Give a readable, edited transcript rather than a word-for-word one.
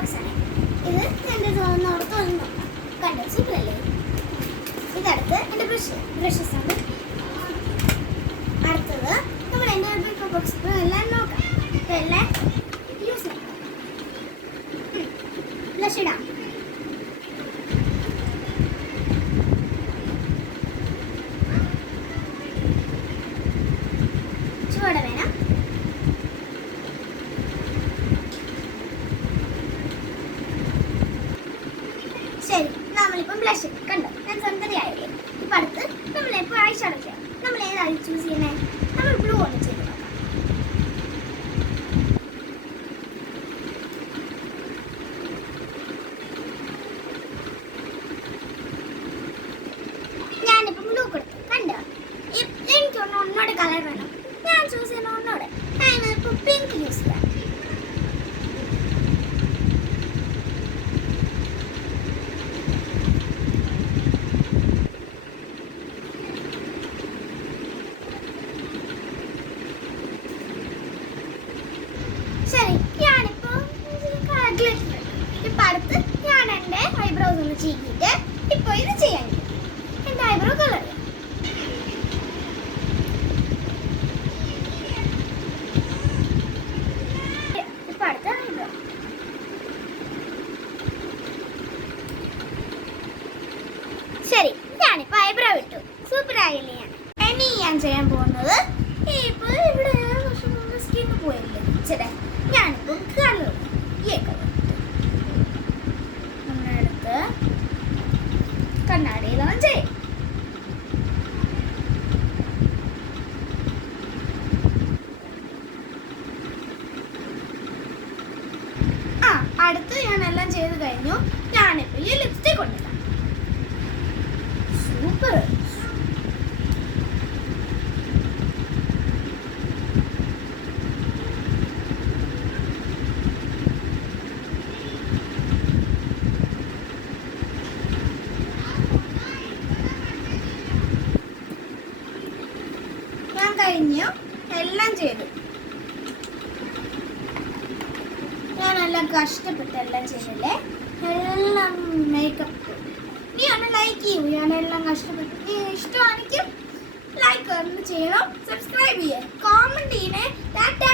Box ആണ് ഇത്. എൻ്റെ തോന്നുന്നോടത്ത് ഒന്ന് നോക്കാം. കണ്ടോ, സൂപ്പറല്ലേ? ഇതടുത്ത് എൻ്റെ ബ്രഷസ് ആണ്. അടുത്തത് നമ്മൾ എൻ്റെ മേക്കപ്പ് ബോക്സ് എല്ലാം നോക്കാം. എല്ലാം യൂസ് ചെയ്യാം. ബ്ലഷ് ഇടാം. ചുവടെ വേണം. ശരി, നമ്മളിപ്പം ബ്ലഷ് കണ്ടോ, ഞാൻ സുന്ദരിയായില്ലേ? ഇപ്പം അടുത്ത് നമ്മളിപ്പോൾ ഐ ഷാഡോ ചെയ്യാം. നമ്മൾ ഏതായി ചൂസ് ചെയ്യുന്നത്? നമ്മൾ ബ്ലൂ ഒന്ന് ചെയ്ത് നോക്കാം. ഞാനിപ്പം ബ്ലൂ കൊടുത്തു. കണ്ടോ, എനിക്കൊന്ന് ഒന്നോട് കളർ വേണം. ഞാൻ ചൂസ് ചെയ്യുന്ന ഒന്നോട്. ഞാനിപ്പോൾ പിങ്ക് യൂസ് ചെയ്യാം. ശരി, ഞാനിപ്പോൾ ഇപ്പം അടുത്ത് ഞാൻ എൻ്റെ ഐബ്രോസ് ഒന്ന് ചീക്കിയിട്ട് ഇപ്പോൾ ഇത് ചെയ്യാൻ എൻ്റെ ഐബ്രോ കളർ ചെയ്യാം. ഇപ്പം അടുത്ത ഐബ്രോ. ശരി, ഞാനിപ്പോൾ ഐബ്രോ ഇട്ടു. സൂപ്പറായില്ലേ? ഇനി ഞാൻ ചെയ്യാൻ പോകുന്നത് ഇപ്പോൾ ഇവിടെ സ്കിന്ന് പോയല്ലേ ശരി, ഞാനിപ്പോൾ കളർ ഈ കളർ നമ്മളെടുത്ത് കണ്ണാടിയിലാണ് ചെയ്യും. അടുത്ത് ഞാൻ എല്ലാം ചെയ്ത് കഴിഞ്ഞു. ഞാനിപ്പോൾ ഈ ലിപ്സ്റ്റിക് കൊണ്ടിടാം. സൂപ്പർ. ഞാൻ കഴിഞ്ഞു, എല്ലാം ചെയ്തു. ഞാനെല്ലാം കഷ്ടപ്പെട്ട് എല്ലാം ചെയ്തില്ലേ, എല്ലാം മേക്കപ്പ്. നീ ഒന്ന് ലൈക്ക് ചെയ്യൂ. ഞാനെല്ലാം കഷ്ടപ്പെട്ടു. നീ ഇഷ്ടമാണെങ്കിൽ ലൈക്ക് ചെയ്യണം, സബ്സ്ക്രൈബ് ചെയ്യേ, കോമൻറ്റ് ചെയ്യണേ. ടാറ്റാ.